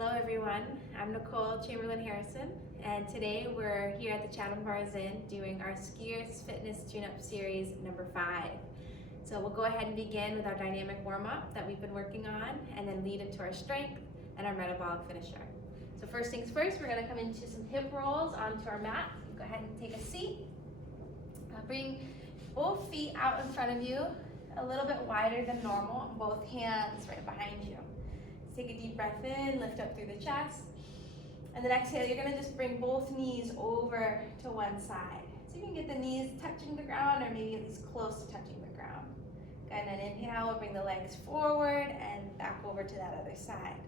Hello everyone, I'm Nicole Chamberlain Harrison, and today we're here at the Chatham Inn doing our Skiers Fitness Tine-Up series number 5. So we'll go ahead and begin with our dynamic warm-up that we've been working on, and then lead into our strength and our metabolic finisher. So first things first, we're going to come into some hip rolls onto our mat. Go ahead and take a seat. Bring both feet out in front of you, a little bit wider than normal, both hands right behind you. Take a deep breath in, lift up through the chest. And then exhale, you're gonna just bring both knees over to one side. So you can get the knees touching the ground or maybe at least close to touching the ground. Go ahead and inhale, we'll bring the legs forward and back over to that other side.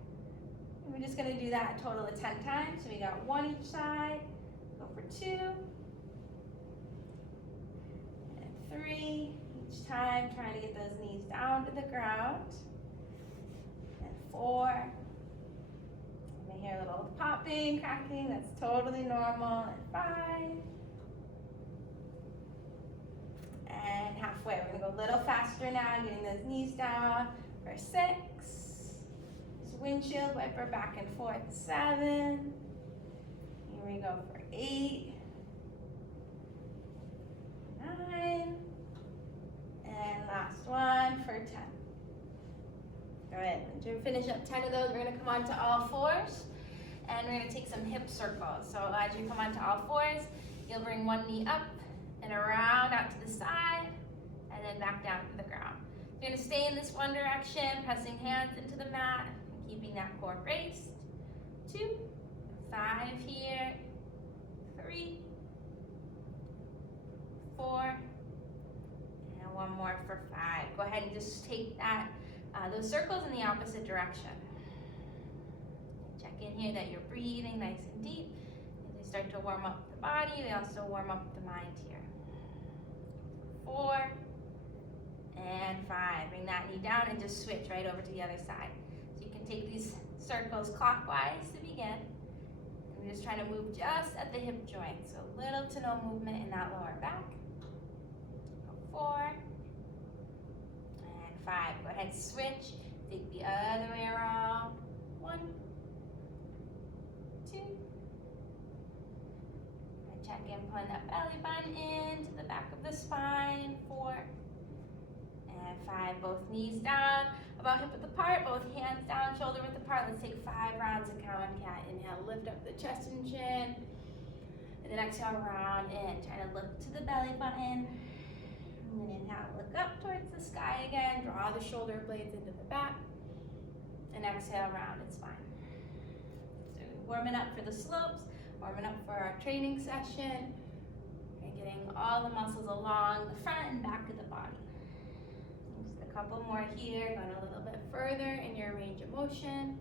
And we're just gonna do that a total of 10 times. So we got 1 each side, go for 2, and 3 each time, trying to get those knees down to the ground. 4. You may hear a little popping, cracking, that's totally normal. And 5. And halfway, we're gonna go a little faster now, getting those knees down for 6. Just windshield wiper back and forth, 7. Here we go for 8. 9. And last one for 10. Good. To finish up 10 of those, we're going to come onto all fours, and we're going to take some hip circles. So as you come onto all fours, you'll bring one knee up and around out to the side, and then back down to the ground. You're going to stay in this one direction, pressing hands into the mat, and keeping that core braced. 2, 5 here, 3, 4, and one more for 5. Go ahead and just take that those circles in the opposite direction. Check in here that you're breathing nice and deep. As we start to warm up the body, we also warm up the mind here. 4 and 5. Bring that knee down and just switch right over to the other side. So you can take these circles clockwise to begin. And we're just trying to move just at the hip joint. So little to no movement in that lower back. 4 and 5. Go ahead, switch. Take the other way around. 1, 2. And check in, pulling that belly button into the back of the spine. 4 and 5. Both knees down, about hip width apart. Both hands down, shoulder width apart. Let's take 5 rounds of cow and cat. Inhale, lift up the chest and chin. And then exhale, round in. Try to look to the belly button. And then inhale, look up towards the sky again. Draw the shoulder blades into the back. And exhale, round and spine. So warming up for the slopes, warming up for our training session. And getting all the muscles along the front and back of the body. Just a couple more here, going a little bit further in your range of motion.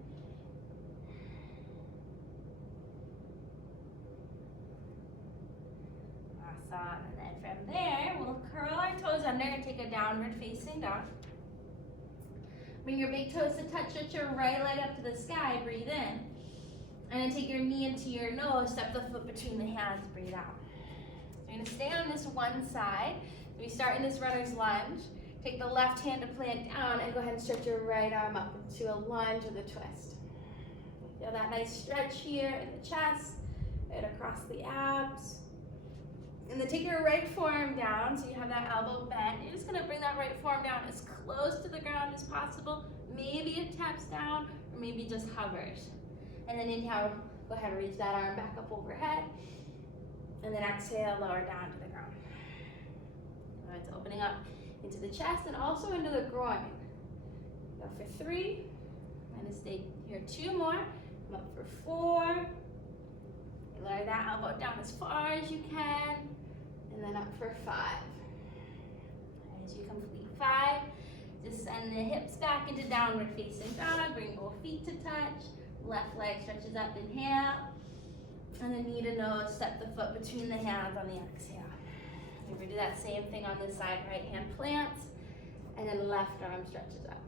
Awesome. And then from there, we'll curl our toes under and take a downward facing dog. Bring your big toes to touch with your right leg up to the sky. Breathe in. And then take your knee into your nose. Step the foot between the hands. Breathe out. So you're going to stay on this one side. We start in this runner's lunge. Take the left hand to plant down and go ahead and stretch your right arm up into a lunge with a twist. Feel that nice stretch here in the chest, right across the abs. And then take your right forearm down, so you have that elbow bent. You're just gonna bring that right forearm down as close to the ground as possible. Maybe it taps down, or maybe just hovers. And then inhale, go ahead and reach that arm back up overhead. And then exhale, lower down to the ground. So it's opening up into the chest and also into the groin. Go for 3. I'm gonna stay here 2 more. Come up for 4. Lower that elbow down as far as you can. And then up for 5. As you complete 5, just send the hips back into downward facing dog. Bring both feet to touch. Left leg stretches up, inhale. And then knee to nose, step the foot between the hands on the exhale. We're gonna do that same thing on this side. Right hand plants, and then left arm stretches up.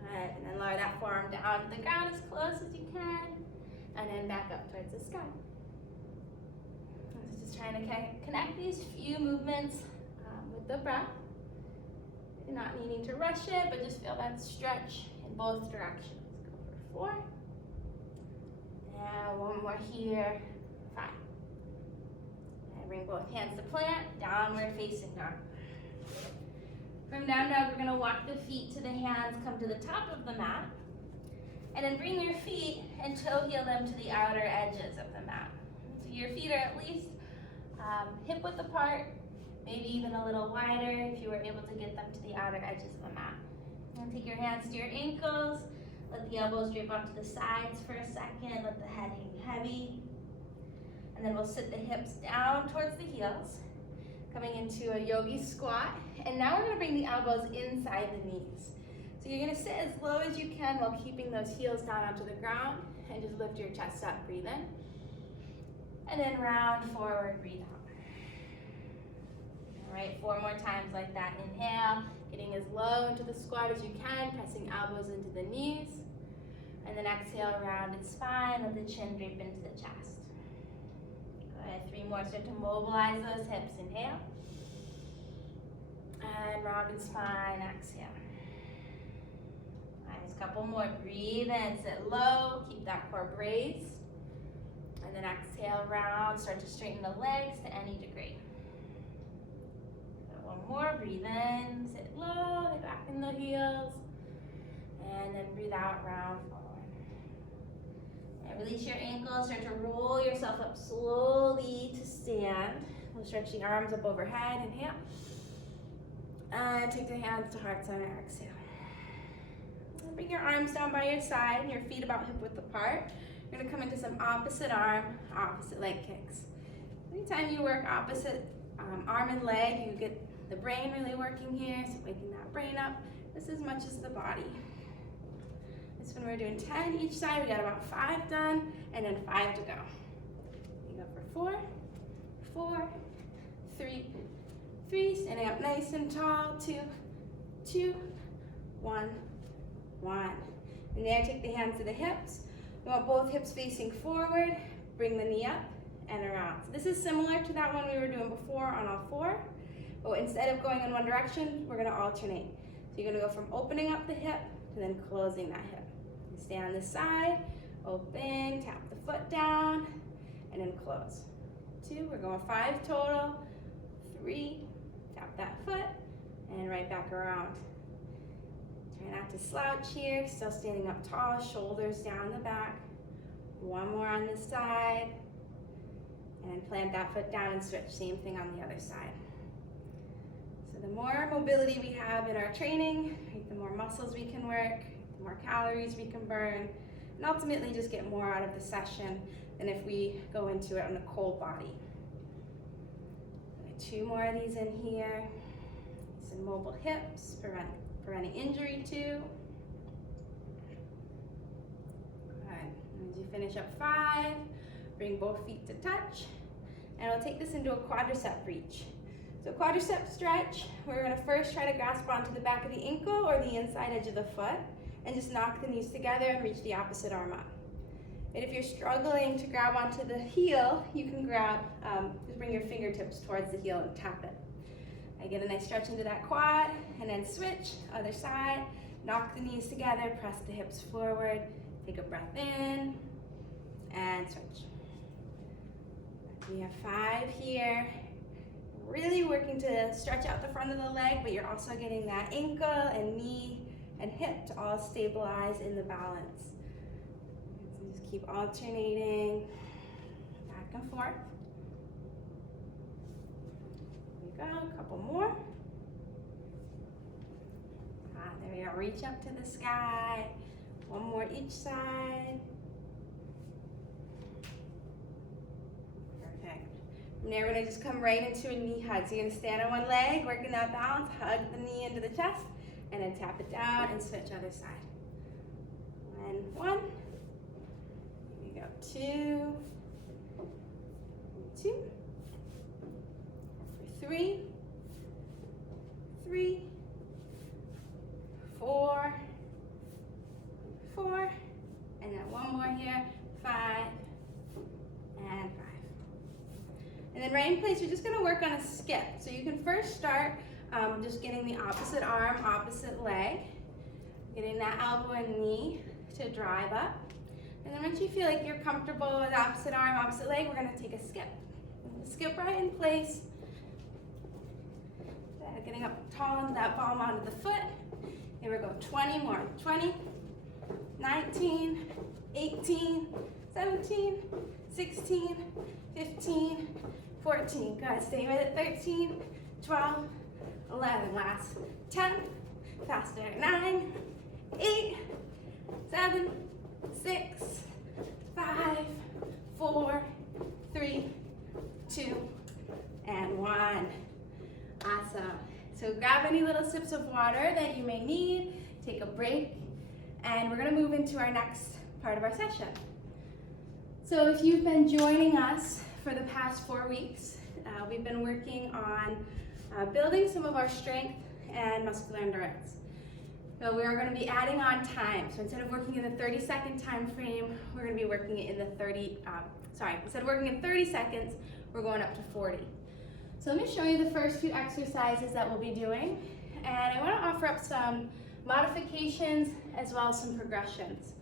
Good, and then lower that forearm down to the ground as close as you can. And then back up towards the sky. Just trying to connect these few movements with the breath. You're not needing to rush it, but just feel that stretch in both directions. Go for 4. And one more here, 5. And bring both hands to plant, downward facing dog. From down dog, we're gonna walk the feet to the hands, come to the top of the mat, and then bring your feet and toe heel them to the outer edges of the mat. So your feet are at least hip width apart, maybe even a little wider if you were able to get them to the outer edges of the mat. And take your hands to your ankles, let the elbows drape onto the sides for a second, let the head hang heavy. And then we'll sit the hips down towards the heels, coming into a Yogi Squat. And now we're gonna bring the elbows inside the knees. So you're gonna sit as low as you can while keeping those heels down onto the ground, and just lift your chest up, breathe in. And then round forward, breathe out. All right, 4 more times like that. Inhale, getting as low into the squat as you can, pressing elbows into the knees. And then exhale, rounded spine, let the chin drape into the chest. Good, 3 more, start to mobilize those hips. Inhale. And rounded spine, exhale. Nice, couple more, breathe in, sit low, keep that core braced. And then exhale, round, start to straighten the legs to any degree. One more, breathe in, sit low, lay back in the heels. And then breathe out, round forward. And release your ankles, start to roll yourself up slowly to stand. We'll stretch the arms up overhead, inhale. And take the hands to heart center, exhale. And bring your arms down by your side and your feet about hip width apart. You're gonna come into some opposite arm, opposite leg kicks. Anytime you work opposite arm and leg, you get the brain really working here, so waking that brain up just as much as the body. This one we're doing 10 each side. We got about 5 done, and then 5 to go. You go for 4, 4, 3, 3, standing up nice and tall, 2, 2, 1, 1. And there, take the hands to the hips. We want both hips facing forward, bring the knee up and around. So this is similar to that one we were doing before on all 4, but instead of going in one direction, we're gonna alternate. So you're gonna go from opening up the hip to then closing that hip. You stay on this side, open, tap the foot down, and then close. 2, we're going 5 total, 3, tap that foot, and right back around. Try not to slouch here, still standing up tall, shoulders down the back. 1 more on this side, and then plant that foot down and switch, same thing on the other side. So the more mobility we have in our training, right, the more muscles we can work, the more calories we can burn, and ultimately just get more out of the session than if we go into it on a cold body. 2 more of these in here. Some mobile hips, preventing injury too. Good. And as you finish up 5, bring both feet to touch, and we'll take this into a quadricep reach. So quadricep stretch, we're gonna first try to grasp onto the back of the ankle or the inside edge of the foot, and just knock the knees together and reach the opposite arm up. And if you're struggling to grab onto the heel, you can grab, just bring your fingertips towards the heel and tap it. I get a nice stretch into that quad, and then switch, other side, knock the knees together, press the hips forward, take a breath in, and switch. We have 5 here. Really working to stretch out the front of the leg, but you're also getting that ankle and knee and hip to all stabilize in the balance. So just keep alternating back and forth. There we go, a couple more. There we go, reach up to the sky. 1 more each side. Perfect. From there, we're gonna just come right into a knee hug. So you're gonna stand on one leg, working that balance, hug the knee into the chest, and then tap it down and switch other side. And 1. Here we go, 2. 2. 3. 3. 4. 4. And then 1 more here, 5. And 5. And then right in place, you're just gonna work on a skip. So you can first start just getting the opposite arm, opposite leg, getting that elbow and knee to drive up. And then once you feel like you're comfortable with opposite arm, opposite leg, we're gonna take a skip. Skip right in place. Getting up tall into that palm onto the foot. Here we go, 20 more. 20, 19, 18, 17, 16, 15, 14. Good, stay with it. 13, 12, 11. Last 10. Faster. 9, 8, 7, 6, 5, 4, 3, 2, and 1. Awesome. So grab any little sips of water that you may need, take a break, and we're gonna move into our next part of our session. So if you've been joining us for the past 4 weeks, we've been working on building some of our strength and muscular endurance. So we are going to be adding on time. So instead of working in the 30-second time frame, we're going to be working it in the instead of working in 30 seconds, we're going up to 40. So let me show you the first few exercises that we'll be doing. And I want to offer up some modifications as well as some progressions.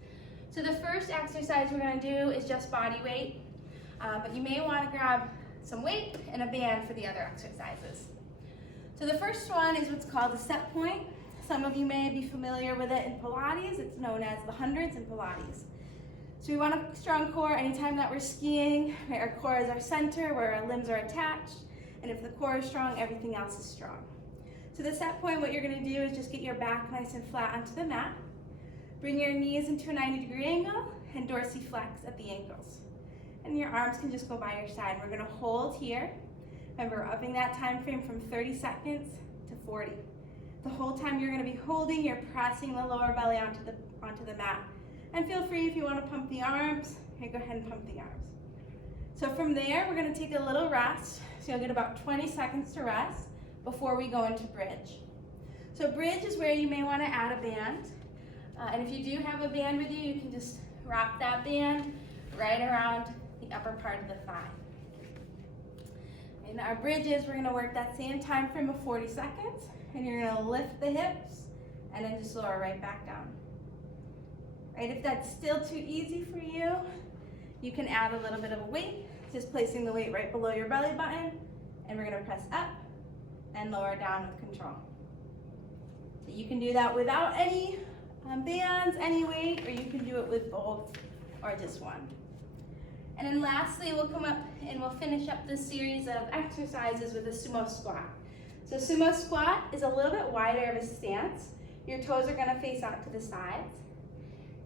So the first exercise we're going to do is just body weight, but you may want to grab some weight and a band for the other exercises. So the first one is what's called a set point. Some of you may be familiar with it in Pilates. It's known as the hundreds in Pilates. So we want a strong core anytime that we're skiing. Right? Our core is our center where our limbs are attached. And if the core is strong, everything else is strong. So the set point, what you're going to do is just get your back nice and flat onto the mat. Bring your knees into a 90-degree angle and dorsiflex at the ankles. And your arms can just go by your side. We're going to hold here. Remember, we're upping that time frame from 30 seconds to 40. The whole time you're going to be holding, you're pressing the lower belly onto the mat. And feel free if you want to pump the arms, okay, go ahead and pump the arms. So from there, we're going to take a little rest. So you'll get about 20 seconds to rest before we go into bridge. So bridge is where you may want to add a band. And if you do have a band with you, you can just wrap that band right around the upper part of the thigh. In our bridges, we're going to work that same time frame of 40 seconds. And you're going to lift the hips and then just lower right back down. Right, if that's still too easy for you, you can add a little bit of a weight, just placing the weight right below your belly button, and we're going to press up and lower down with control. So you can do that without any bands, any weight, or you can do it with both or just one. And then lastly, we'll come up and we'll finish up this series of exercises with a sumo squat. So sumo squat is a little bit wider of a stance. Your toes are going to face out to the sides.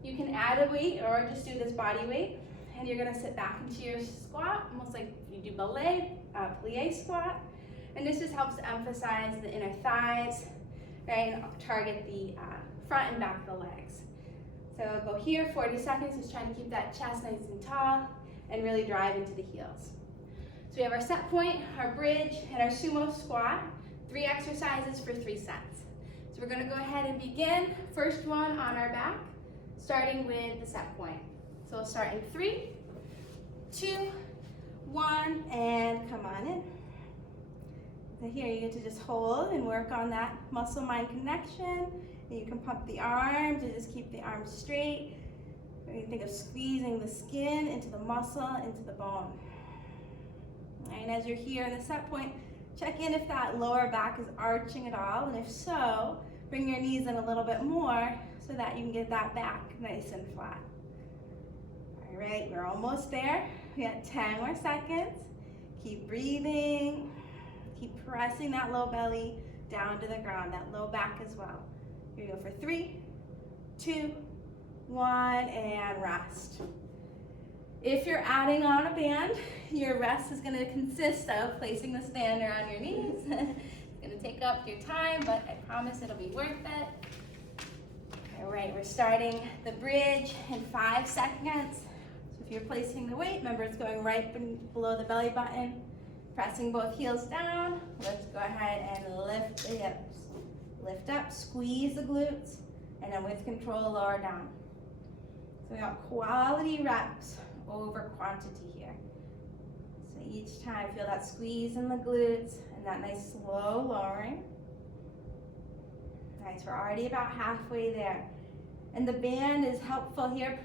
You can add a weight or just do this body weight, and you're going to sit back into your squat, almost like you do plie squat. And this just helps to emphasize the inner thighs, right, and target the front and back of the legs. So I'll go here, 40 seconds, just trying to keep that chest nice and tall and really drive into the heels. So we have our set point, our bridge, and our sumo squat. 3 exercises for 3 sets. So we're going to go ahead and begin. First one on our back, starting with the set point. So we'll start in 3, 2, 1, and come on in. So here you get to just hold and work on that muscle-mind connection. And you can pump the arms and just keep the arms straight. You can think of squeezing the skin into the muscle, into the bone. And as you're here in the set point, check in if that lower back is arching at all, and if so, bring your knees in a little bit more so that you can get that back nice and flat. All right, we're almost there. We got 10 more seconds. Keep breathing. Keep pressing that low belly down to the ground, that low back as well. Here we go for 3, 2, 1, and rest. If you're adding on a band, your rest is going to consist of placing this band around your knees. It's going to take up your time, but I promise it'll be worth it. All right, we're starting the bridge in 5 seconds. So if you're placing the weight, remember it's going right below the belly button. Pressing both heels down. Let's go ahead and lift the hips. Lift up, squeeze the glutes, and then with control, lower down. So we got quality reps over quantity here. So each time, feel that squeeze in the glutes and that nice slow lowering. Nice, we're already about halfway there. And the band is helpful here,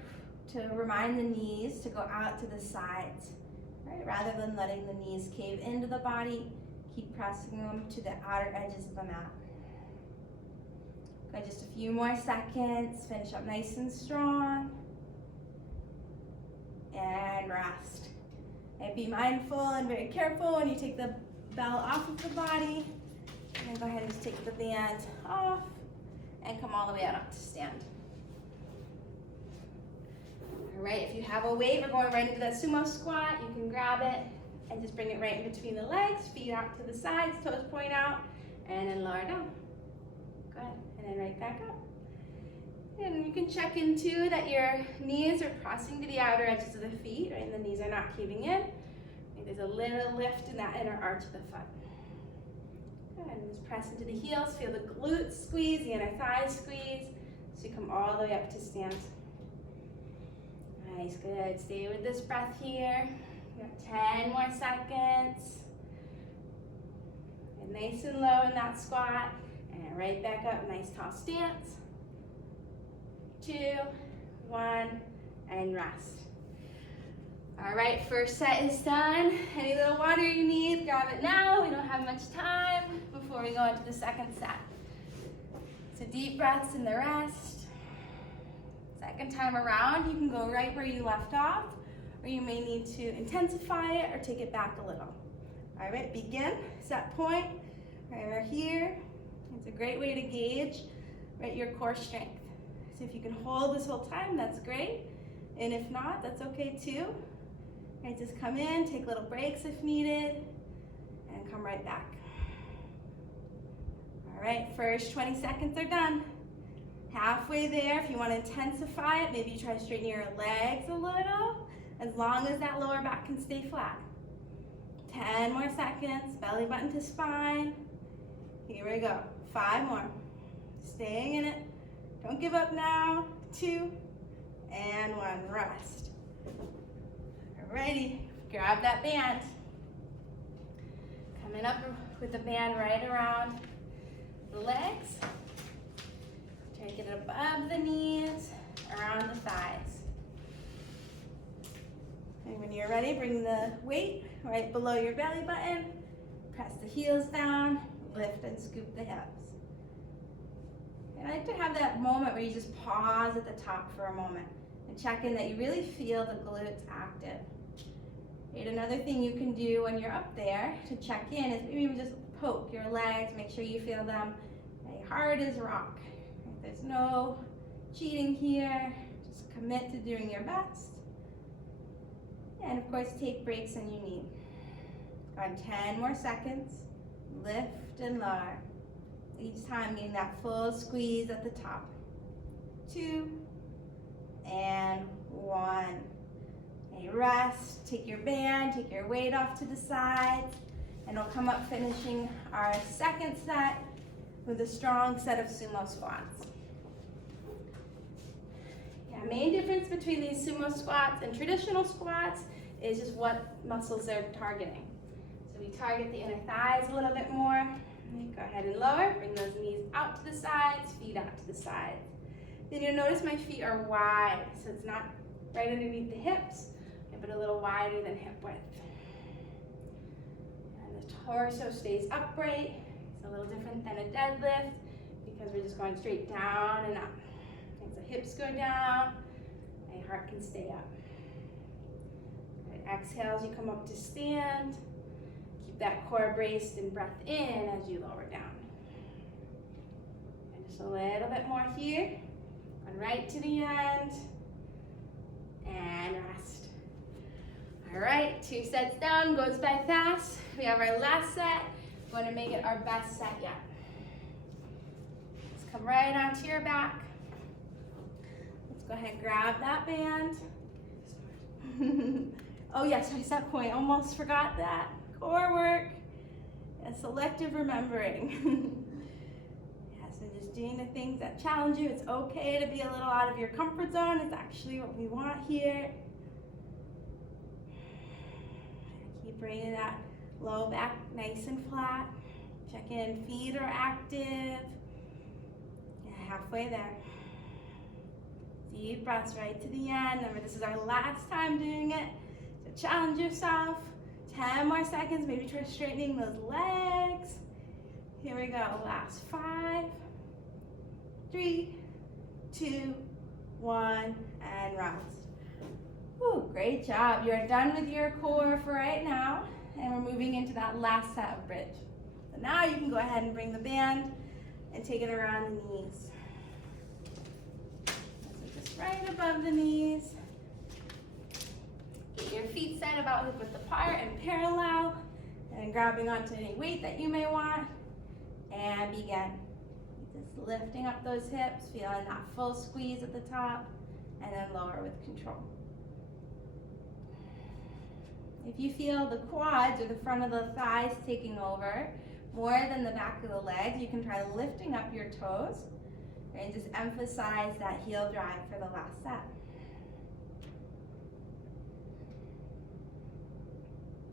to remind the knees to go out to the sides, right? Rather than letting the knees cave into the body, keep pressing them to the outer edges of the mat. Okay, just a few more seconds. Finish up nice and strong. And rest. And be mindful and very careful when you take the bell off of the body. And then go ahead and just take the band off and come all the way out up to stand. All right, if you have a weight, we're going right into that sumo squat. You can grab it and just bring it right in between the legs, feet out to the sides, toes point out, and then lower down. Good, and then right back up. And you can check in too that your knees are pressing to the outer edges of the feet, right? And the knees are not caving in. Maybe there's a little lift in that inner arch of the foot. Good, and just press into the heels, feel the glutes squeeze, the inner thighs squeeze, so you come all the way up to stand. Nice, good. Stay with this breath here. We got 10 more seconds. And nice and low in that squat, and right back up, nice tall stance. 2, 1, and rest. All right, first set is done. Any little water you need, grab it now. We don't have much time before we go into the second set. So deep breaths in the rest. Second time around, you can go right where you left off, or you may need to intensify it or take it back a little. All right, begin, set point, right here. It's a great way to gauge, right, your core strength. So if you can hold this whole time, that's great. And if not, that's okay too. Right, just come in, take little breaks if needed, and come right back. All right, first 20 seconds are done. Halfway there, if you want to intensify it, maybe you try to straighten your legs a little, as long as that lower back can stay flat. 10 more seconds, belly button to spine. Here we go, 5 more. Staying in it. Don't give up now. 2, and 1, rest. Alrighty, grab that band. Coming up with the band right around the legs. Try to get it above the knees, around the thighs. And when you're ready, bring the weight right below your belly button. Press the heels down, lift and scoop the hips. And I like to have that moment where you just pause at the top for a moment and check in that you really feel the glutes active. Right, another thing you can do when you're up there to check in is maybe even just poke your legs, make sure you feel them hard as rock. There's no cheating here, just commit to doing your best. And of course, take breaks when you need. On 10 more seconds, lift and lower. Each time getting that full squeeze at the top. 2, and 1. Okay, rest, take your band, take your weight off to the sides, and we'll come up finishing our second set with a strong set of sumo squats. Yeah, main difference between these sumo squats and traditional squats is just what muscles they're targeting. So we target the inner thighs a little bit more. Go ahead and lower, bring those knees out to the sides, feet out to the sides. Then you'll notice my feet are wide, so it's not right underneath the hips, but a little wider than hip width. And the torso stays upright. It's a little different than a deadlift because we're just going straight down and up. As the hips go down, my heart can stay up. Good. Exhale as you come up to stand. Keep that core braced and breath in as you lower down. And just a little bit more here. And right to the end. And rest. All right, 2 sets down, goes by fast. We have our last set. We're going to make it our best set yet. Let's come right onto your back. Let's go ahead and grab that band. Oh yes, my set point, almost forgot that. Core work and selective remembering. Yeah, so just doing the things that challenge you. It's okay to be a little out of your comfort zone. It's actually what we want here. Keep bringing that low back nice and flat. Check in, feet are active. Yeah, halfway there. Deep breaths right to the end. Remember, this is our last time doing it. So challenge yourself. 10 more seconds. Maybe try straightening those legs. Here we go. Last 5, 3, 2, 1, and rest. Whew, great job. You're done with your core for right now, and we're moving into that last set of bridge. So now you can go ahead and bring the band and take it around the knees. So just right above the knees. Get your feet set about hip width apart and parallel, and grabbing onto any weight that you may want, and begin. Just lifting up those hips, feeling that full squeeze at the top, and then lower with control. If you feel the quads or the front of the thighs taking over more than the back of the legs, you can try lifting up your toes and just emphasize that heel drive for the last set.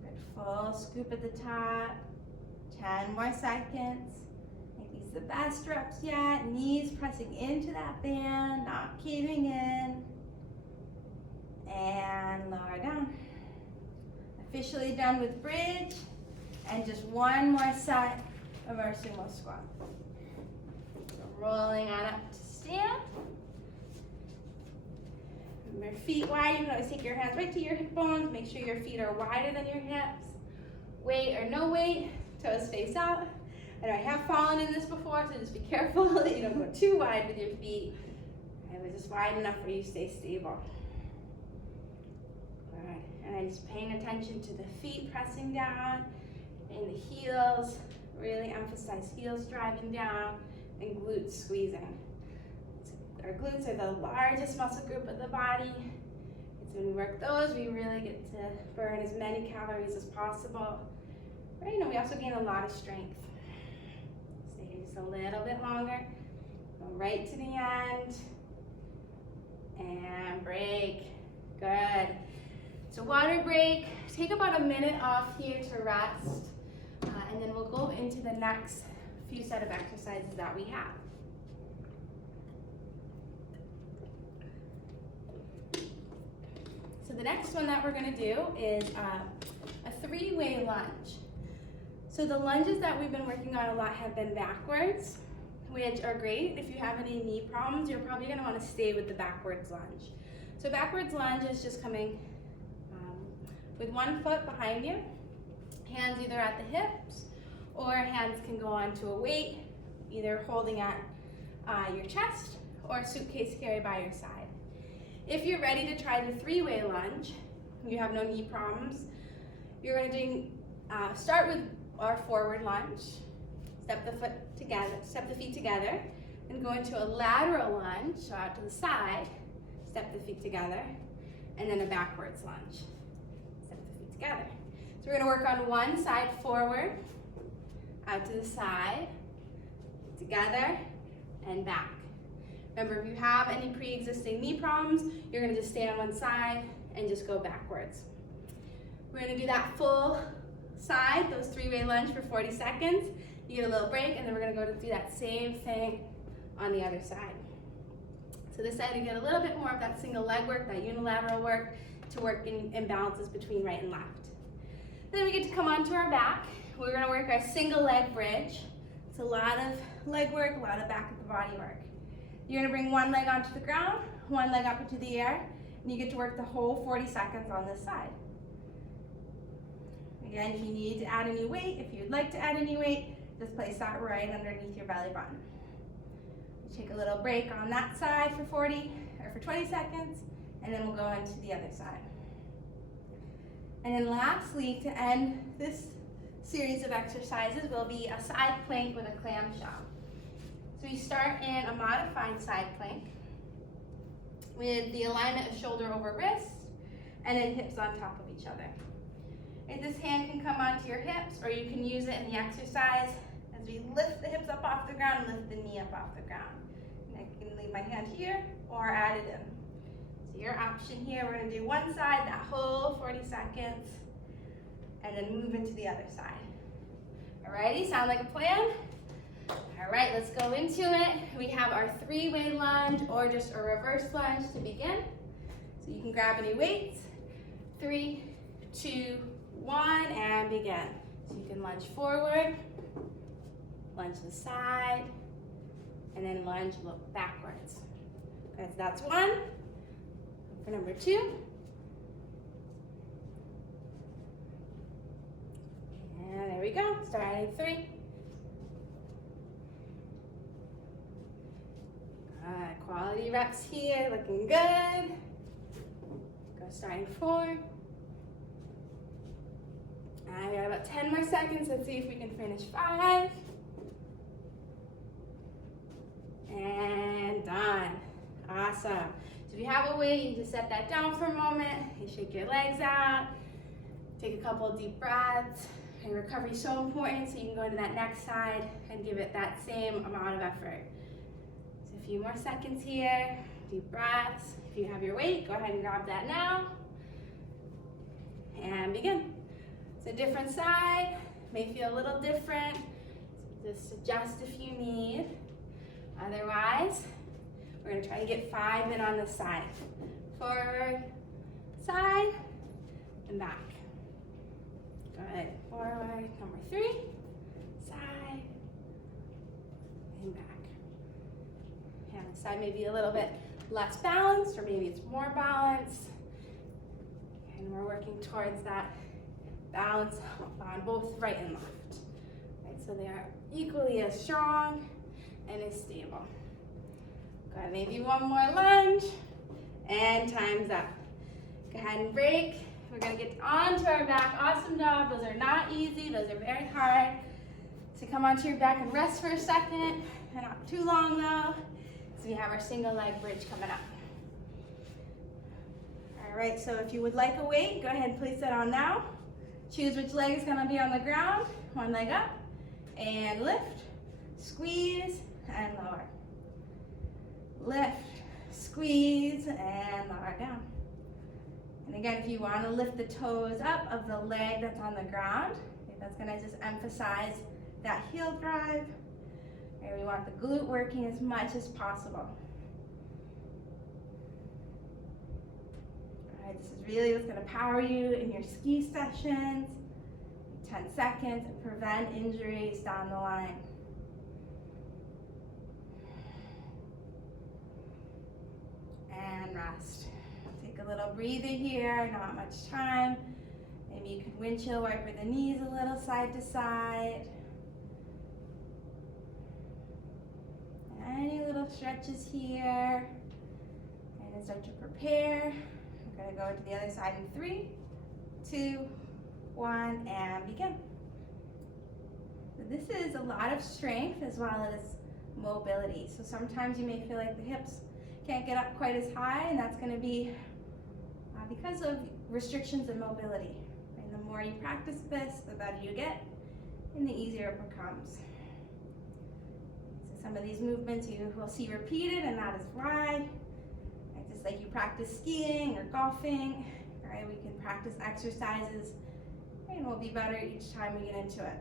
Good full scoop at the top, 10 more seconds. Make these the best reps yet. Knees pressing into that band, not caving in. And lower down. Officially done with bridge, and just one more set of our sumo squat. So rolling on up to stand. Remember, feet wide. You can always take your hands right to your hip bones. Make sure your feet are wider than your hips. Weight or no weight, toes face out. I know I have fallen in this before, so just be careful that you don't go too wide with your feet. But just wide enough where you stay stable. And I'm just paying attention to the feet pressing down and the heels. Really emphasize heels driving down and glutes squeezing. Our glutes are the largest muscle group of the body. It's when we work those, we really get to burn as many calories as possible. Right? And we also gain a lot of strength. Stay here just a little bit longer. Go right to the end. And break. Good. So water break, take about a minute off here to rest, and then we'll go into the next few set of exercises that we have. So the next one that we're gonna do is a 3-way lunge. So the lunges that we've been working on a lot have been backwards, which are great. If you have any knee problems, you're probably gonna wanna stay with the backwards lunge. So backwards lunge is just coming with one foot behind you, hands either at the hips, or hands can go onto a weight, either holding at your chest or a suitcase carry by your side. If you're ready to try the 3-way lunge, you have no knee problems, you're going to start with our forward lunge, step the feet together, and go into a lateral lunge, so out to the side, step the feet together, and then a backwards lunge. Together. So we're going to work on one side forward, out to the side, together, and back. Remember, if you have any pre-existing knee problems, you're going to just stay on one side and just go backwards. We're going to do that full side, those 3-way lunge for 40 seconds. You get a little break, and then we're going to go to do that same thing on the other side. So this side, you get a little bit more of that single leg work, that unilateral work, to work in imbalances between right and left. Then we get to come onto our back. We're going to work our single leg bridge. It's a lot of leg work, a lot of back of the body work. You're going to bring one leg onto the ground, one leg up into the air, and you get to work the whole 40 seconds on this side. Again, if you need to add any weight, if you'd like to add any weight, just place that right underneath your belly button. Take a little break on that side for 20 seconds. And then we'll go into the other side. And then lastly, to end this series of exercises will be a side plank with a clamshell. So we start in a modified side plank with the alignment of shoulder over wrist and then hips on top of each other. And this hand can come onto your hips, or you can use it in the exercise as we lift the hips up off the ground and lift the knee up off the ground. And I can leave my hand here or add it in. Your option here, we're going to do one side that whole 40 seconds and then move into the other side. Alrighty, sound like a plan? All right, let's go into it. We have our 3-way lunge or just a reverse lunge to begin. So you can grab any weights. 3, 2, 1, and begin. So you can lunge forward, lunge to the side, and then lunge, look backwards. Okay, so that's 1. For number 2. And there we go, starting 3. Quality reps here, looking good. Go starting 4. And we got about 10 more seconds. Let's see if we can finish 5. And done. Awesome. So if you have a weight, you just set that down for a moment. You shake your legs out. Take a couple of deep breaths. And recovery is so important, so you can go into that next side and give it that same amount of effort. So a few more seconds here. Deep breaths. If you have your weight, go ahead and grab that now. And begin. It's a different side, may feel a little different, so just adjust if you need. Otherwise, we're gonna try to get 5 in on this side. Forward, side, and back. Good, forward, number 3, side, and back. And the side may be a little bit less balanced, or maybe it's more balanced. And we're working towards that balance on both right and left. Right, so they are equally as strong and as stable. Good, maybe one more lunge, and time's up. Go ahead and break. We're gonna get onto our back. Awesome job. Those are not easy, those are very hard. So come onto your back and rest for a second, and not too long though. So we have our single leg bridge coming up. All right, so if you would like a weight, go ahead and place that on now. Choose which leg is gonna be on the ground. One leg up, and lift, squeeze, and lower. Lift, squeeze, and lower down. And again, if you wanna lift the toes up of the leg that's on the ground, okay, that's gonna just emphasize that heel drive. And we want the glute working as much as possible. This is really what's going to power you in your ski sessions, 10 seconds, and prevent injuries down the line. And rest. Take a little breather here, not much time. Maybe you can windshield wiper the knees a little side to side. Any little stretches here. And then start to prepare. We're going to go to the other side in 3, 2, 1, and begin. So this is a lot of strength as well as mobility. So sometimes you may feel like the hips can't get up quite as high, and that's going to be because of restrictions in mobility. And the more you practice this, the better you get, and the easier it becomes. So some of these movements you will see repeated, and that is why. Just like you practice skiing or golfing, right? We can practice exercises, and we'll be better each time we get into it.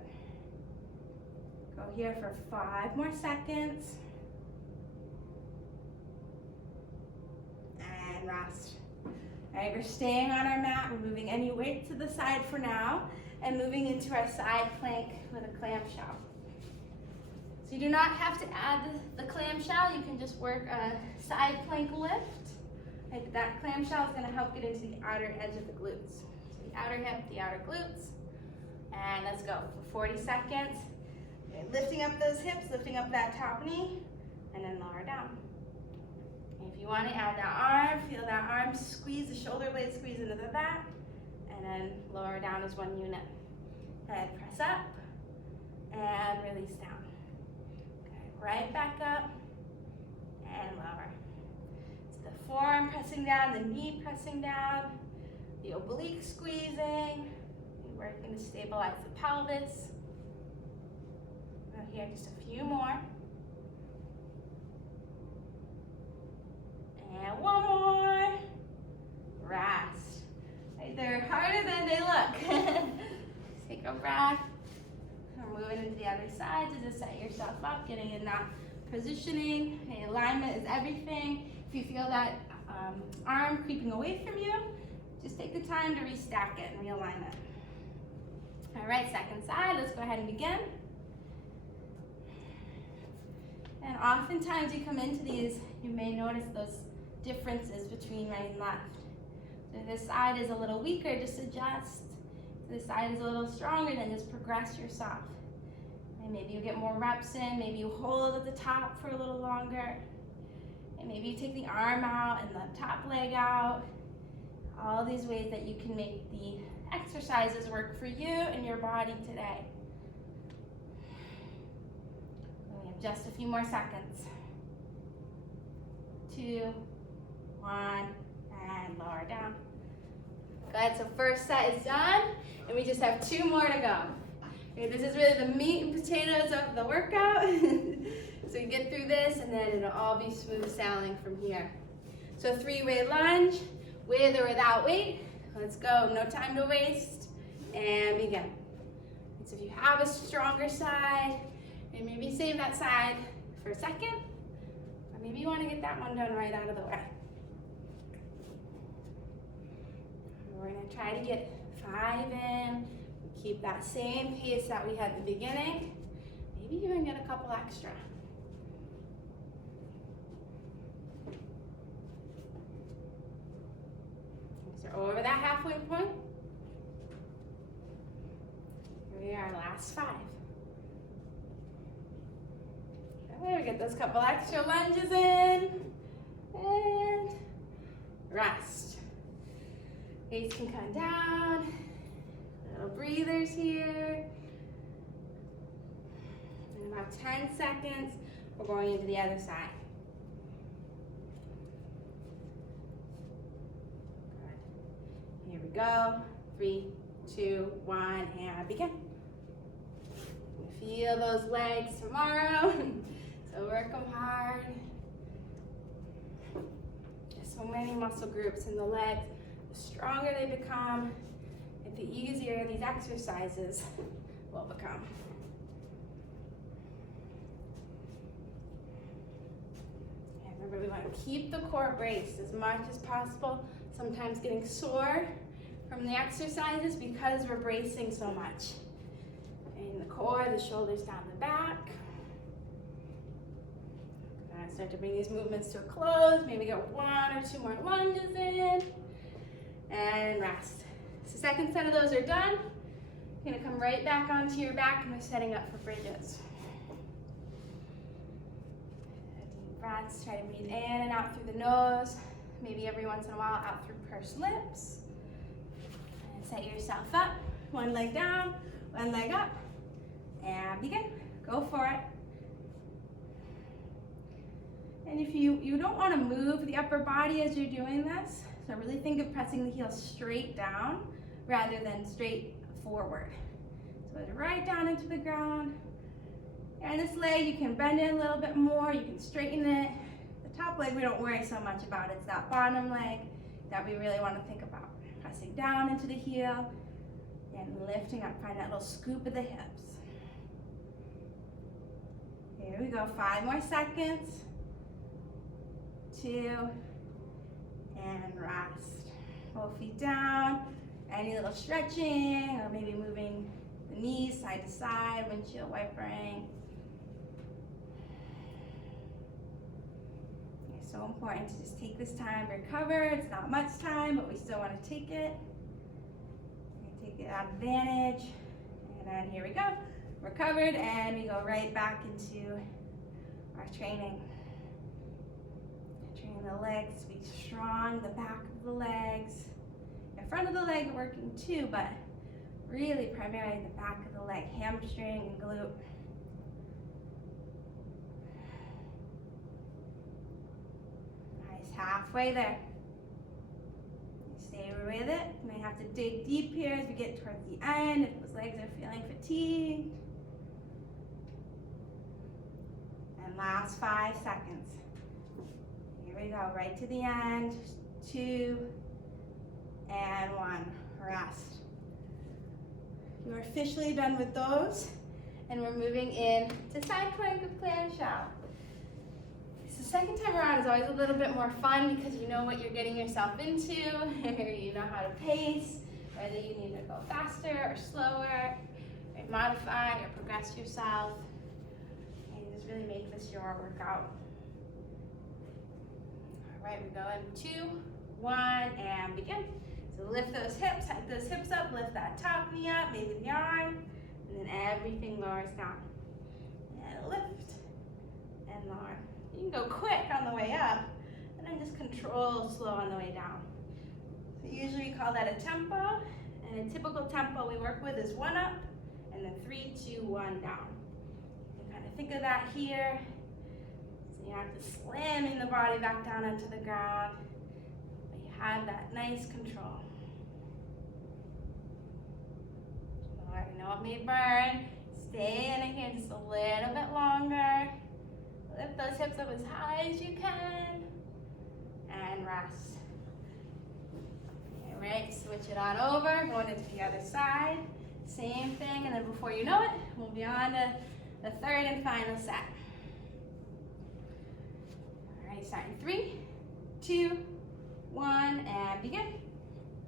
Go here for 5 more seconds. And rest. All right, we're staying on our mat. We're moving any weight to the side for now, and moving into our side plank with a clamshell. So you do not have to add the clamshell. You can just work a side plank lift. Like that clamshell is going to help get into the outer edge of the glutes. So the outer hip, the outer glutes. And let's go for 40 seconds. Okay, lifting up those hips, lifting up that top knee, and then lower down. And if you want to add that arm, feel that arm squeeze, the shoulder blade squeeze into the back, and then lower down as one unit. Head press up, and release down. Okay, right back up, and lower. Forearm pressing down, the knee pressing down, the oblique squeezing. We're working to stabilize the pelvis. Here, just a few more. And one more. Rest. Right, they're harder than they look. Take a breath. We're moving into the other side to just set yourself up. not positioning. Okay, alignment is everything. If you feel that arm creeping away from you, just take the time to restack it and realign it. All right, second side, let's go ahead and begin. And oftentimes you come into these, you may notice those differences between right and left. So if this side is a little weaker, just adjust. If this side is a little stronger, then just progress yourself. And maybe you get more reps in, maybe you hold at the top for a little longer. And maybe you take the arm out and the top leg out. All these ways that you can make the exercises work for you and your body today. We have just a few more seconds. 2, 1, and lower down. Good, so first set is done, and we just have 2 more to go. Okay, this is really the meat and potatoes of the workout. So you get through this, and then it'll all be smooth sailing from here. So 3-way lunge, with or without weight. Let's go, no time to waste, and begin. So if you have a stronger side, and maybe save that side for a second, or maybe you want to get that one done right out of the way. We're going to try to get 5 in, keep that same pace that we had at the beginning, maybe even get a couple extra. So over that halfway point, here we are, last 5. Okay, we get those couple extra lunges in, and rest. Face can come down, little breathers here. In about 10 seconds, we're going into the other side. Good. Here we go. 3, 2, 1, and begin. Feel those legs tomorrow. So work them hard. There's so many muscle groups in the legs. The stronger they become, and the easier these exercises will become. And remember, we want to keep the core braced as much as possible. Sometimes getting sore from the exercises because we're bracing so much. In the core, the shoulders down the back. Start to bring these movements to a close. Maybe get 1 or 2 more lunges in. And rest. So second set of those are done. You're gonna come right back onto your back and we're setting up for bridges. Deep breaths, try to breathe in and out through the nose. Maybe every once in a while out through pursed lips. And set yourself up. 1 leg down, 1 leg up. And begin. Go for it. And if you don't want to move the upper body as you're doing this, so really think of pressing the heels straight down rather than straight forward. So it's right down into the ground. And this leg, you can bend it a little bit more, you can straighten it. The top leg we don't worry so much about, it's that bottom leg that we really want to think about. Pressing down into the heel and lifting up, find that little scoop of the hips. Here we go, 5 more seconds. 2, and rest. Both feet down. Any little stretching, or maybe moving the knees side to side, windshield wipering. It's so important to just take this time to recover. It's not much time, but we still want to take it. Take it advantage. And then here we go. Recovered, and we go right back into our training. The legs to be strong, the back of the legs, the front of the leg working too, but really primarily the back of the leg, hamstring and glute. Nice, halfway there. Stay with it. You may have to dig deep here as we get towards the end if those legs are feeling fatigued. And last 5 seconds. Here we go, right to the end. 2, and 1. Rest. You're officially done with those. And we're moving in to side plank with clamshell. So second time around is always a little bit more fun because you know what you're getting yourself into, you know how to pace, whether you need to go faster or slower, or modify or progress yourself. And just really make this your workout. All right, we go in 2, 1, and begin. So lift those hips, hike those hips up, lift that top knee up, maybe the arm, and then everything lowers down. And lift and lower. You can go quick on the way up, and then just control slow on the way down. So usually we call that a tempo, and a typical tempo we work with is 1 up, and then 3, 2, 1 down. You can kind of think of that here. So you have to slamming the body back down onto the ground, but you have that nice control. I know it may burn. Stay in it here just a little bit longer. Lift those hips up as high as you can. And rest. All right, switch it on over. Going into the other side. Same thing, and then before you know it, we'll be on to the third and final set. All right, starting 3, 2, 1, and begin.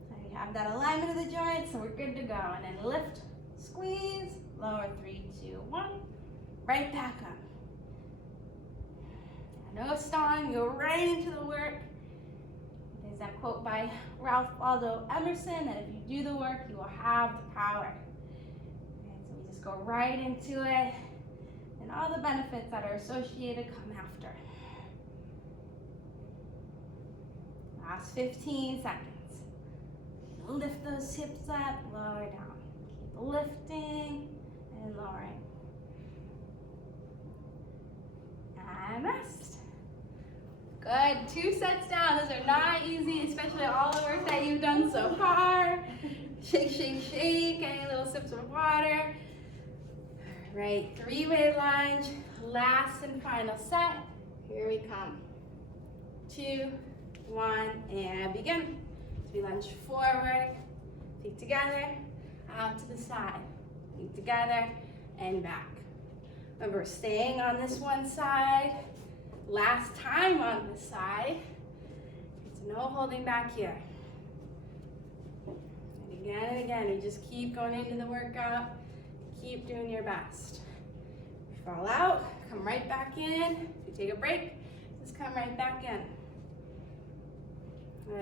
So you have that alignment of the joints, so we're good to go. And then lift. Squeeze, lower, 3, 2, 1, right back up. No stalling, go right into the work. There's that quote by Ralph Waldo Emerson that if you do the work, you will have the power. And so we just go right into it, and all the benefits that are associated come after. Last 15 seconds. Lift those hips up, lower down. Lifting and lowering. And rest. Good. 2 sets down. Those are not easy, especially all the work that you've done so far. Shake, shake, shake. Any little sips of water. All right. 3-way lunge. Last and final set. Here we come. 2, 1, and begin. So we lunge forward, feet together. Out to the side, feet together, and back. Remember, staying on this one side, last time on this side. It's no holding back here. And again, you just keep going into the workout, keep doing your best. If you fall out, come right back in. If you take a break, just come right back in.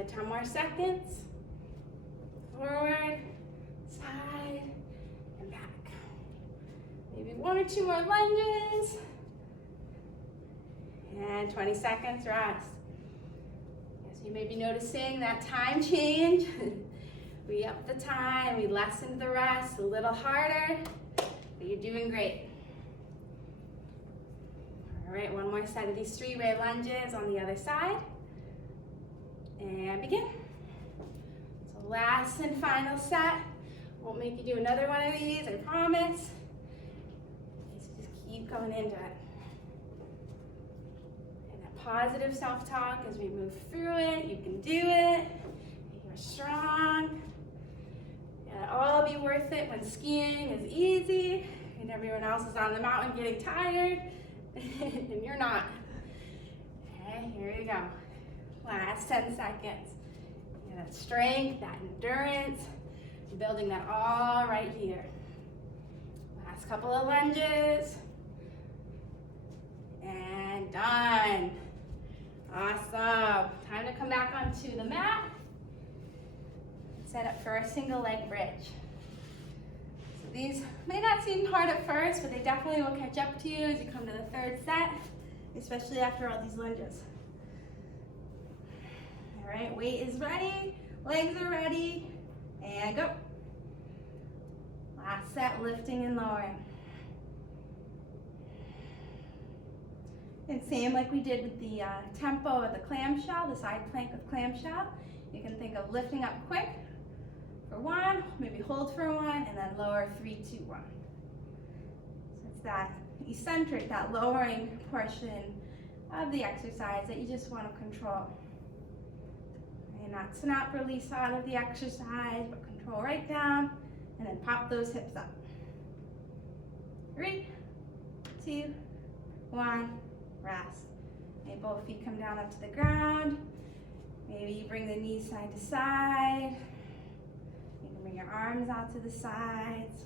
10 more seconds. Forward. Side and back. Maybe 1 or 2 more lunges. And 20 seconds rest. So you may be noticing that time change. We upped the time, we lessened the rest a little harder, but you're doing great. All right, 1 more set of these 3-way lunges on the other side. And begin. So last and final set. Won't make you do another one of these, I promise. So just keep going into it. And that positive self-talk as we move through it. You can do it. You're strong. It'll all be worth it when skiing is easy and everyone else is on the mountain getting tired and you're not. Okay, here we go. Last 10 seconds. That strength, that endurance. Building that all right here. Last couple of lunges. And done. Awesome. Time to come back onto the mat. Set up for a single leg bridge. So these may not seem hard at first, but they definitely will catch up to you as you come to the 3rd set, especially after all these lunges. All right, weight is ready, legs are ready, and go. Last set, lifting and lowering. And same like we did with the tempo of the clamshell, the side plank with clamshell. You can think of lifting up quick for 1, maybe hold for 1, and then lower 3, 2, 1. So it's that eccentric, that lowering portion of the exercise that you just want to control. And not snap release out of the exercise, but control right down, and then pop those hips up. 3, 2, 1, rest. Okay, both feet come down up to the ground. Maybe you bring the knees side to side. You can bring your arms out to the sides.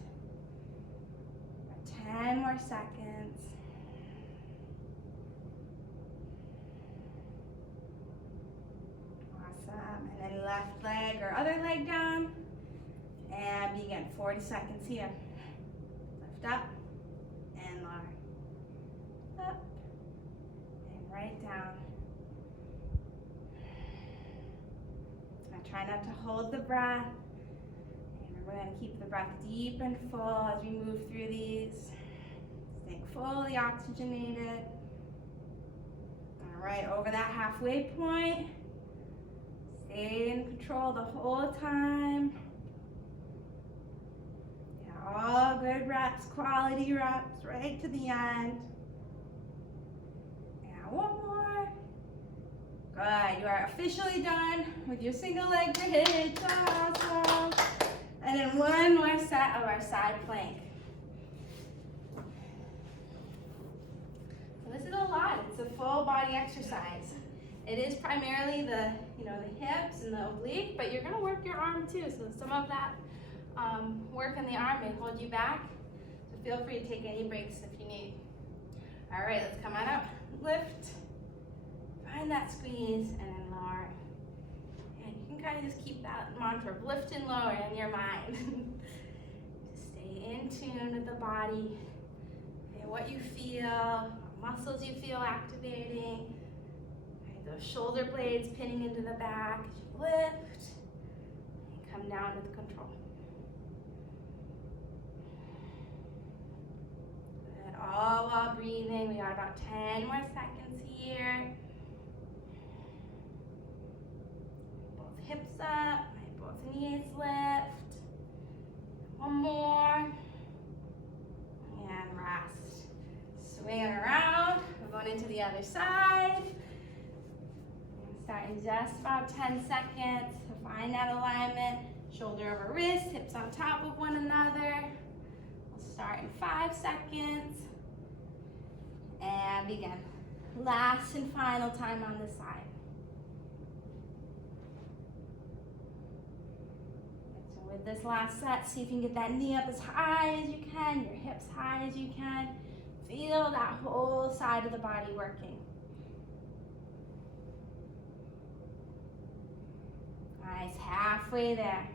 10 more seconds. Awesome. And then left leg or other leg down. And begin. 40 seconds here. Lift up and lower. Up and right down. Now try not to hold the breath. And we're going to keep the breath deep and full as we move through these. Staying fully oxygenated. All right, over that halfway point. Stay in control the whole time. All good reps, quality reps, right to the end. And one more. Good, you are officially done with your single leg bridge. Awesome. And then one more set of our side plank. So this is a lot, it's a full body exercise. It is primarily the hips and the oblique, but you're gonna work your arm too. So some of that work in the arm may hold you back, so feel free to take any breaks if you need. All right, let's come on up. Lift, find that squeeze, and then lower. And you can kind of just keep that mantra of lift and lower in your mind. Just stay in tune with the body, and what you feel, what muscles you feel activating. Right, those shoulder blades pinning into the back as you lift, and come down with control. All while breathing. We got about 10 more seconds here. Both hips up, both knees lift. One more. And rest. Swing it around. We're going into the other side. Start in just about 10 seconds. So find that alignment. Shoulder over wrist, hips on top of one another. We'll start in 5 seconds. And begin. Last and final time on this side. So with this last set, see if you can get that knee up as high as you can, your hips high as you can. Feel that whole side of the body working. Nice, halfway there.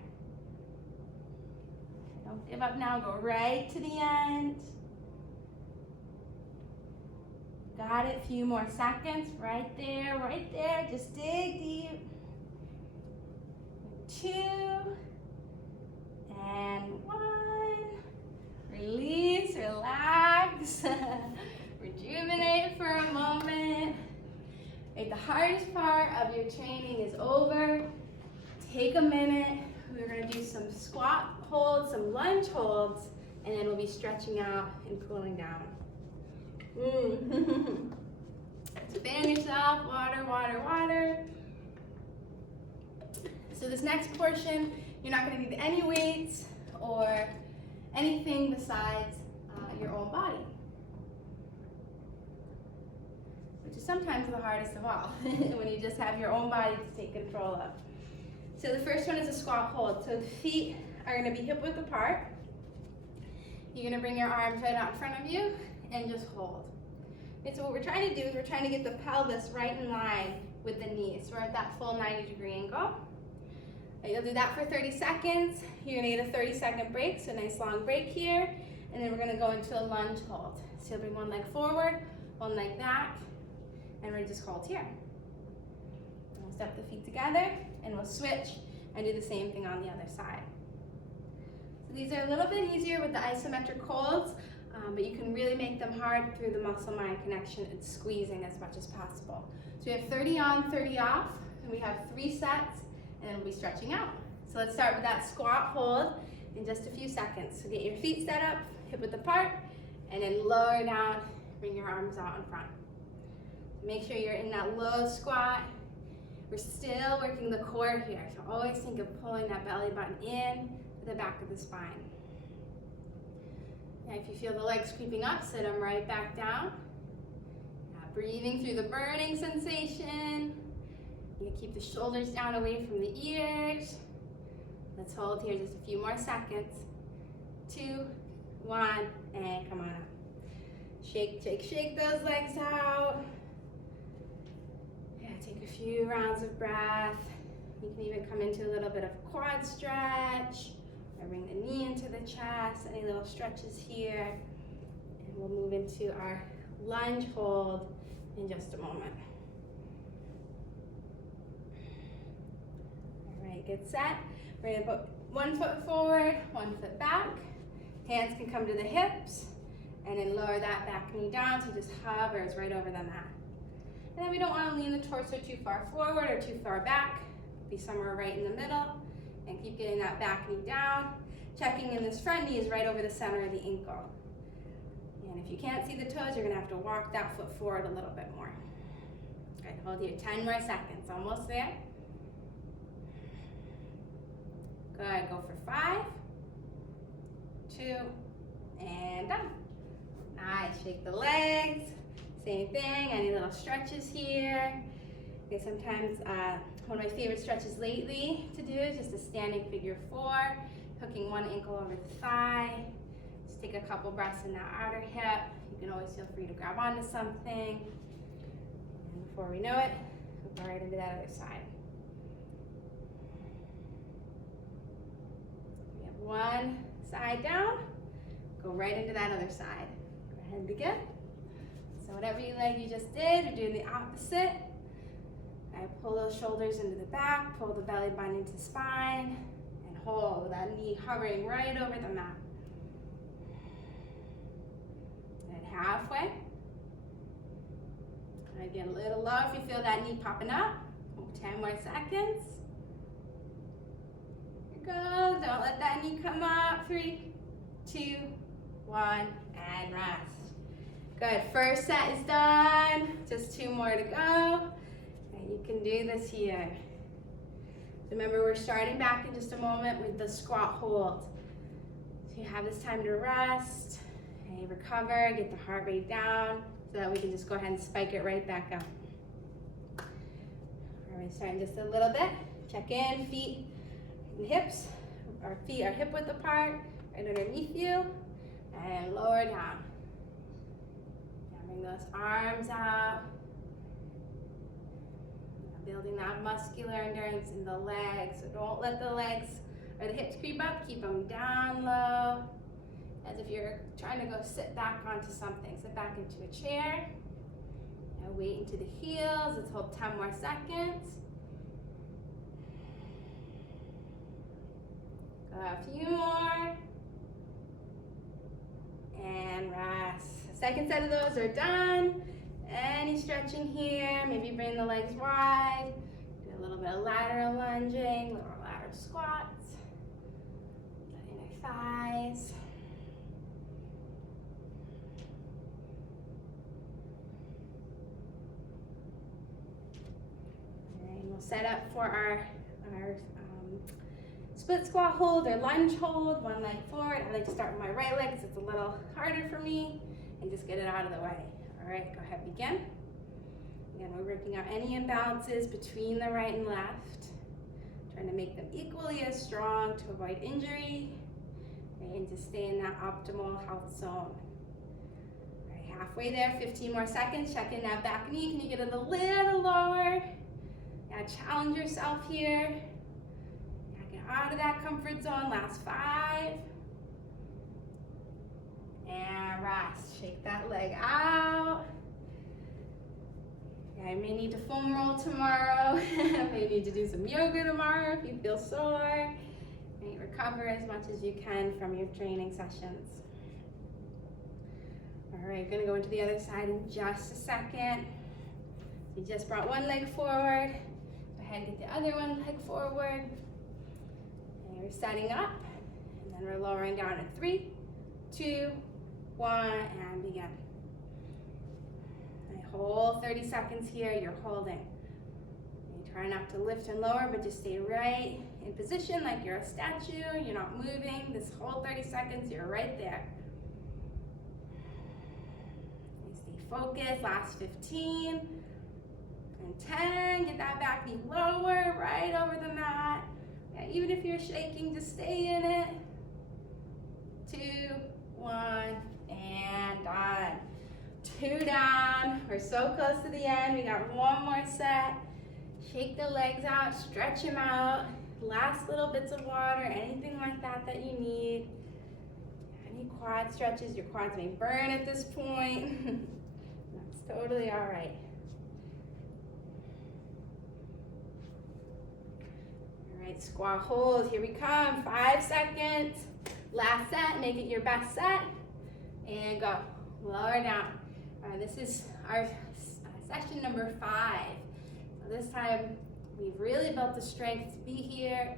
Don't give up now, go right to the end. Got it, few more seconds, right there, just dig deep. 2, and 1. Release, relax, rejuvenate for a moment. Right, the hardest part of your training is over. Take a minute, we're gonna do some squat holds, some lunge holds, and then we'll be stretching out and cooling down. Expand yourself, water, water, water. So this next portion, you're not going to need any weights or anything besides your own body, which is sometimes the hardest of all, when you just have your own body to take control of. So the first one is a squat hold. So the feet are going to be hip width apart. You're going to bring your arms right out in front of you and just hold. And so what we're trying to do is we're trying to get the pelvis right in line with the knees. So we're at that full 90-degree angle. And you'll do that for 30 seconds. You're gonna get a 30-second break, so a nice long break here. And then we're gonna go into a lunge hold. So you'll bring one leg forward, one leg back, and we're just hold here. And we'll step the feet together, and we'll switch and do the same thing on the other side. So these are a little bit easier with the isometric holds, but you can really make them hard through the muscle-mind connection and squeezing as much as possible. So we have 30 on, 30 off, and we have 3 sets, and we'll be stretching out. So let's start with that squat hold in just a few seconds. So get your feet set up, hip width apart, and then lower down, bring your arms out in front. Make sure you're in that low squat. We're still working the core here, so always think of pulling that belly button in to the back of the spine. Now if you feel the legs creeping up, sit them right back down. Now breathing through the burning sensation. You keep the shoulders down away from the ears. Let's hold here just a few more seconds. 2, 1, and come on up. Shake, shake, shake those legs out. Yeah, take a few rounds of breath. You can even come into a little bit of quad stretch, or bring the knee into the chest, any little stretches here. And we'll move into our lunge hold in just a moment. All right, get set. We're gonna put one foot forward, one foot back. Hands can come to the hips, and then lower that back knee down so it just hovers right over the mat. And then we don't want to lean the torso too far forward or too far back. Be somewhere right in the middle, and keep getting that back knee down. Checking in this front knee is right over the center of the ankle. And if you can't see the toes, you're gonna have to walk that foot forward a little bit more. Good, hold here, 10 more seconds, almost there. Good, go for 5, 2, and done. Nice, shake the legs. Same thing, any little stretches here. Okay, sometimes one of my favorite stretches lately to do is just a standing figure 4, hooking one ankle over the thigh. Just take a couple breaths in that outer hip. You can always feel free to grab onto something. And before we know it, we'll go right into that other side. We have one side down, go right into that other side. Go ahead and begin. So whatever leg you just did, you're doing the opposite. I pull those shoulders into the back, pull the belly button into the spine, and hold with that knee hovering right over the mat. And halfway. And get a little low if you feel that knee popping up. 10 more seconds. Here goes. Don't let that knee come up. 3, 2, 1, and rest. Good, first set is done. Just 2 more to go. And you can do this here. Remember, we're starting back in just a moment with the squat hold. So you have this time to rest, and recover, get the heart rate down, so that we can just go ahead and spike it right back up. All right, starting just a little bit. Check in, feet and hips. Our feet are hip width apart, right underneath you, and lower down. Now bring those arms out. Building that muscular endurance in the legs. So don't let the legs or the hips creep up. Keep them down low, as if you're trying to go sit back onto something. Sit back into a chair. Now weight into the heels. Let's hold 10 more seconds. Go a few more. And rest. Second set of those are done. Any stretching here, maybe bring the legs wide, do a little bit of lateral lunging, little lateral squats, inner thighs. And we'll set up for our split squat hold or lunge hold, one leg forward. I like to start with my right leg because it's a little harder for me, and just get it out of the way. All right, go ahead, begin. Again, we're working out any imbalances between the right and left, trying to make them equally as strong to avoid injury, and to stay in that optimal health zone. All right, halfway there, 15 more seconds. Check in that back knee. Can you get it a little lower? Now challenge yourself here. Now get out of that comfort zone. Last 5. And rest. Shake that leg out. I may need to foam roll tomorrow. I may need to do some yoga tomorrow if you feel sore. And recover as much as you can from your training sessions. All right, gonna go into the other side in just a second. You just brought one leg forward. Go ahead and get the other one leg forward. And we're setting up. And then we're lowering down at 3, 2, 1, and begin. A whole 30 seconds here, you're holding. You try not to lift and lower, but just stay right in position like you're a statue. You're not moving. This whole 30 seconds, you're right there. focus. Last 15. And 10. Get that back knee lower, right over the mat. Yeah, even if you're shaking, just stay in it. 2, 1, and done. 2 down. We're so close to the end. We got one more set. Shake the legs out, stretch them out. Last little bits of water, anything like that that you need. Any quad stretches, your quads may burn at this point. That's totally all right. All right, squat hold, here we come. 5 seconds. Last set, make it your best set. And go, lower down. All right, this is our session number 5. So this time, we've really built the strength to be here.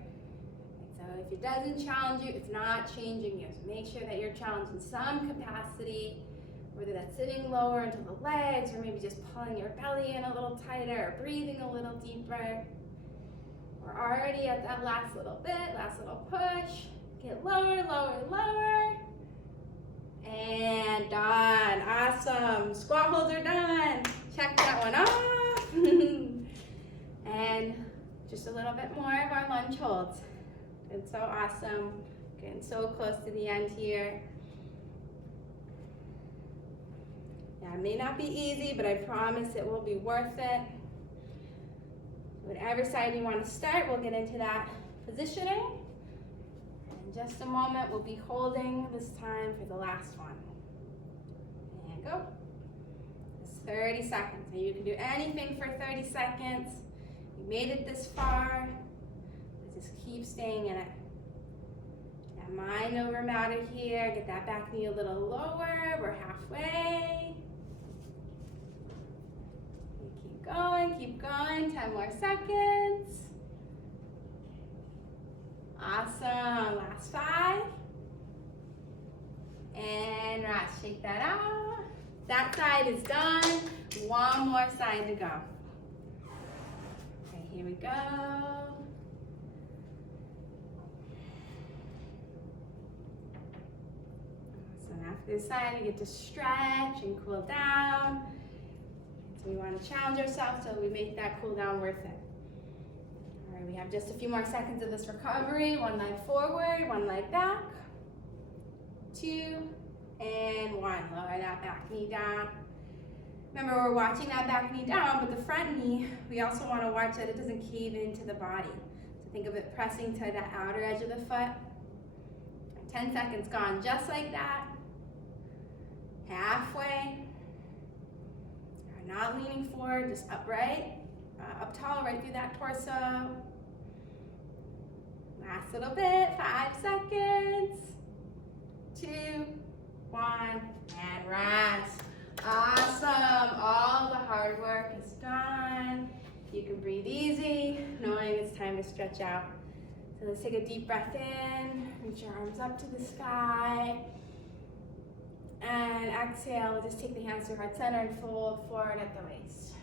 So if it doesn't challenge you, it's not changing you. So make sure that you're challenged in some capacity, whether that's sitting lower into the legs, or maybe just pulling your belly in a little tighter, or breathing a little deeper. We're already at that last little bit, last little push. Get lower, lower, lower. And done. Awesome. Squat holds are done. Check that one off. And just a little bit more of our lunge holds. It's so awesome. Getting so close to the end here. Yeah, it may not be easy, but I promise it will be worth it. Whatever side you want to start, we'll get into that positioning. In just a moment, we'll be holding this time for the last one. And go. It's 30 seconds. So you can do anything for 30 seconds. You made it this far. Just keep staying in it. Yeah, mind over matter here. Get that back knee a little lower. We're halfway. Keep going, keep going. 10 more seconds. Awesome. Last 5. And rest. Shake that out. That side is done. One more side to go. Okay, here we go. So after this side, we get to stretch and cool down. So we want to challenge ourselves so we make that cool down worth it. All right, we have just a few more seconds of this recovery. One leg forward, one leg back. 2 and 1. Lower that back knee down. Remember, we're watching that back knee down, but the front knee, we also want to watch that it doesn't cave into the body. So think of it pressing to the outer edge of the foot. 10 seconds gone, just like that. Halfway. You're not leaning forward, just upright. Up tall, right through that torso. Last little bit, 5 seconds. 2, 1, and rest. Awesome. All the hard work is done. You can breathe easy, knowing it's time to stretch out. So let's take a deep breath in. Reach your arms up to the sky. And exhale, just take the hands to heart center and fold forward at the waist.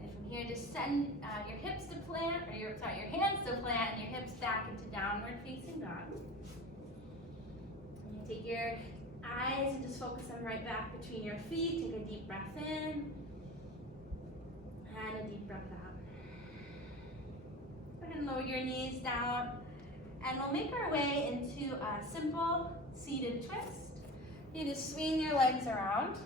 And from here, just send your hips to plant, or your hands to plant, and your hips back into downward facing dog. And you take your eyes and just focus them right back between your feet. Take a deep breath in and a deep breath out. Go ahead and lower your knees down, and we'll make our way into a simple seated twist. You just swing your legs around.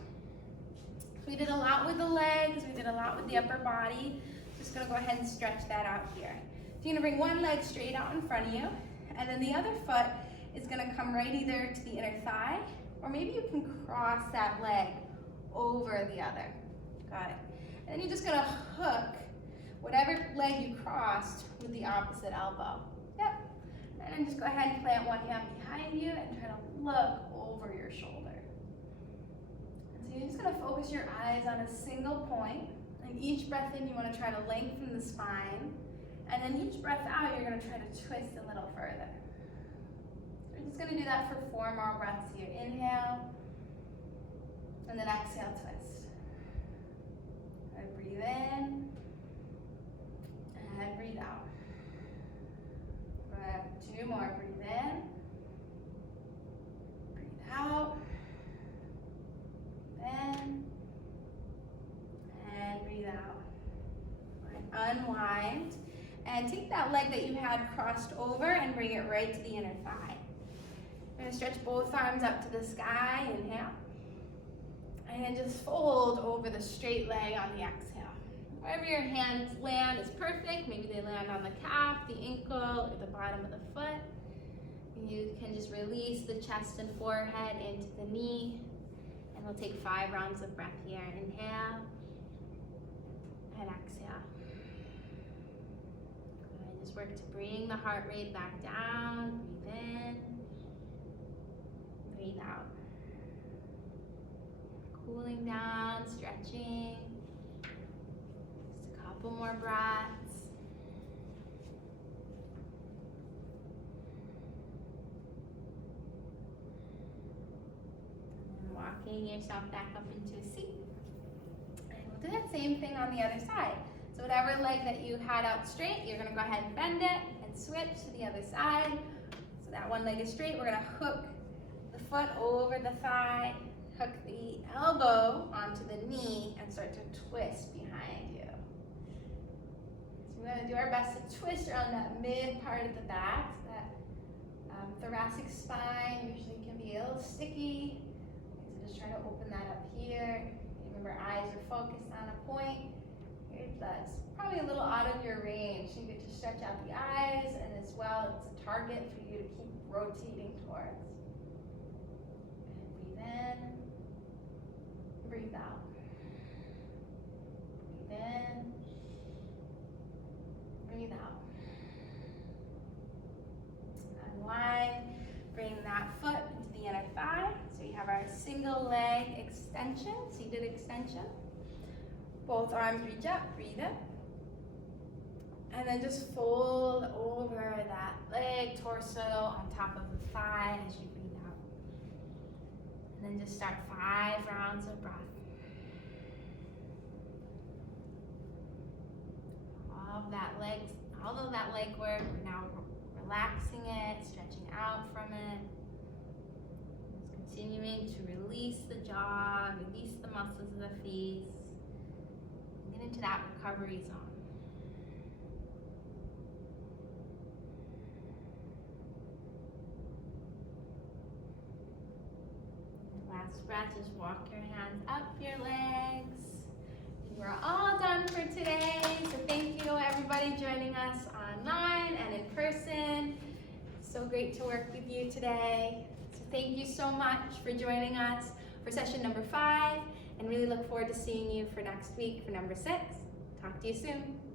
We did a lot with the legs, we did a lot with the upper body. Just gonna go ahead and stretch that out here. So you're gonna bring one leg straight out in front of you, and then the other foot is gonna come right either to the inner thigh, or maybe you can cross that leg over the other. Got it. And then you're just gonna hook whatever leg you crossed with the opposite elbow. Yep. And then just go ahead and plant one hand behind you and try to look over your shoulder. And so you're just gonna focus your eyes on a single point. And each breath in, you wanna try to lengthen the spine. And then each breath out, you're gonna try to twist a little further. We're just gonna do that for 4 more breaths here. Inhale, and then exhale, twist. And breathe in, and breathe out. Good. 2 more, breathe in, breathe out, in, breathe out. Unwind. And take that leg that you had crossed over and bring it right to the inner thigh. We're going to stretch both arms up to the sky, inhale. And then just fold over the straight leg on the exhale. Wherever your hands land is perfect. Maybe they land on the calf, the ankle, or the bottom of the foot. And you can just release the chest and forehead into the knee. And we'll take 5 rounds of breath here. Inhale and exhale. Good. Just work to bring the heart rate back down. Breathe in. Breathe out. Cooling down, stretching. Just a couple more breaths. And walking yourself back up into a seat. And we'll do that same thing on the other side. So whatever leg that you had out straight, you're gonna go ahead and bend it and switch to the other side. So that one leg is straight. We're gonna hook the foot over the thigh. Hook the elbow onto the knee and start to twist behind you. So we're going to do our best to twist around that mid part of the back. So that thoracic spine usually can be a little sticky. So just try to open that up here. Remember, eyes are focused on a point. That's probably a little out of your range. You get to stretch out the eyes, and as well, it's a target for you to keep rotating towards. And breathe in. Breathe out. Breathe in. Breathe out. Unwind. Bring that foot into the inner thigh. So we have our single leg extension, seated extension. Both arms reach up, breathe in. And then just fold over that leg, torso on top of the thigh as you breathe out. And then just start 5 rounds of breath. All of that leg work, we're now relaxing it, stretching out from it. Just continuing to release the jaw, release the muscles of the face. Get into that recovery zone. Last breath, just walk your hands up your legs. We're all done for today. So thank you everybody joining us online and in person. So great to work with you today. So thank you so much for joining us for session number 5, and really look forward to seeing you for next week for number 6. Talk to you soon.